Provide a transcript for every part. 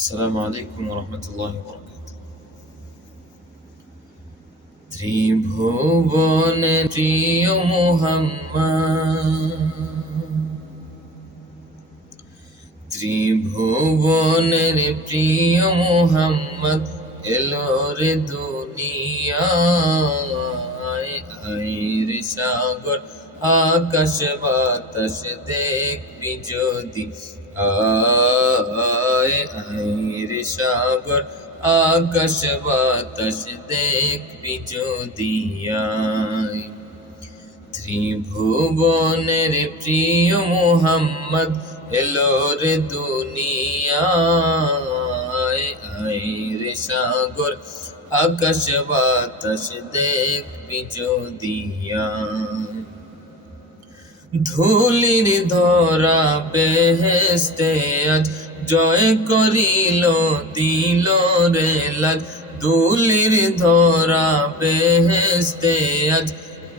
السلام عليكم ورحمة الله وبركاته ত্রিভুবনে প্রিয় মুহাম্মদ ত্রিভুবনের প্রিয় মুহাম্মদ এলো রে দুনিয়ায় আইরে সাগর আকাশ বাতাস দেখবি যদি আইরে সাগর আকাশ বাতাস দেখবি যদি ত্রিভুবনের প্রিয় মুহাম্মদ এলো রে দুনিয়ায় আইরে সাগর আকাশ বাতাস দেখবি যদি ধুলির ধরা বেহেশতে আজ জয় করিল দিল রে লাজ ধুলির ধরা বেহেশতে আজ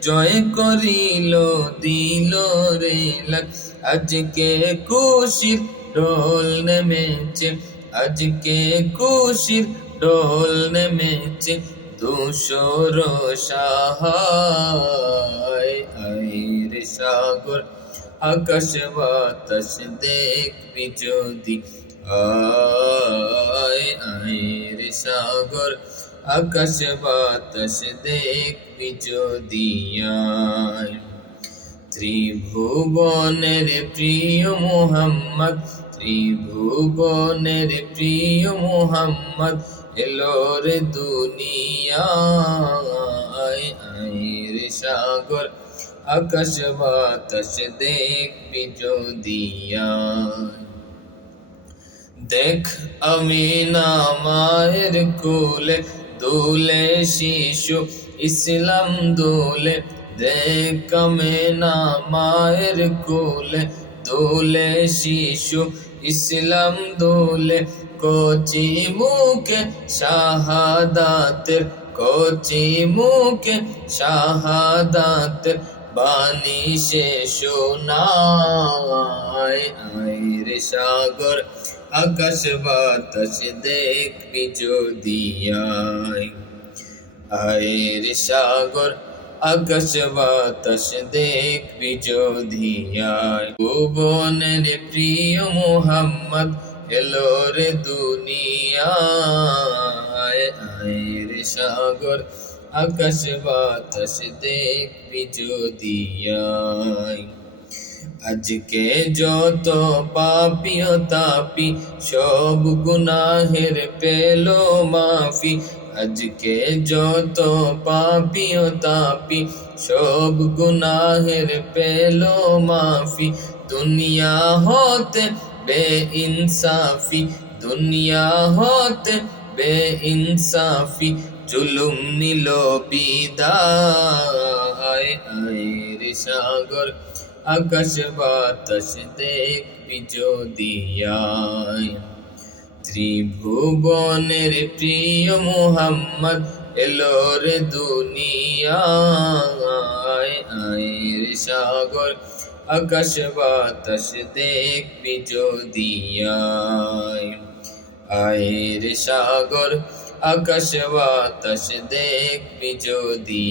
জয় করিল দিল রে লাজ আজকে খুশির ঢোল নেমেছে আজকে খুশির ঢোল নেমেছে ধূসর সাহায় আইরে সাগর আকাশ বাতাস দেখবি যদি আইরে সাগর আকাশ বাতাস দেখবি যদি ত্রিভুবনের প্রিয় মুহাম্মদ ত্রিভুবনের প্রিয় মুহাম্মদ এলো রে দুনিয়ায় আইরে সাগর আকাশ বাতাস দেখবি যদি দেখ আমিনা মায়ের কোলে দোলে শিশু ইসলাম দোলে দেখ আমিনা মায়ের কোলে দোলে শিশু ইসলাম দোলে কচি মুখে শাহাদাতের কচি মুখে শাহাদাতের বাণী সে শোনায় আইরে সাগর আকাশ বাতাস দেখবি যদি আইরে সাগর আকাশ বাতাস দেখবি যদি ভুবনের প্রিয় মুহাম্মদ এলো রে দুনিয়ায় আইরে সাগর আকাশ বাতাস দেখবি যদি আজকে যত পাপী ও তাপী সব গুনাহের পেল মাফি আজকে যত পাপী ও তাপী সব গুনাহের পেল মাফি দুনিয়া হতে বেইনসাফি দুনিয়া হতে বেইনসাফি জুলুম নিল বিদায় আইরে সাগর আকাশ বাতাস দেখবি যদি ত্রিভুবনের প্রিয় মুহাম্মদ এলো রে দুনিয়ায় আইরে সাগর আকাশ বাতাস দেখবি যদি আইরে সাগর আকাশ বাতাস দেখবি যদি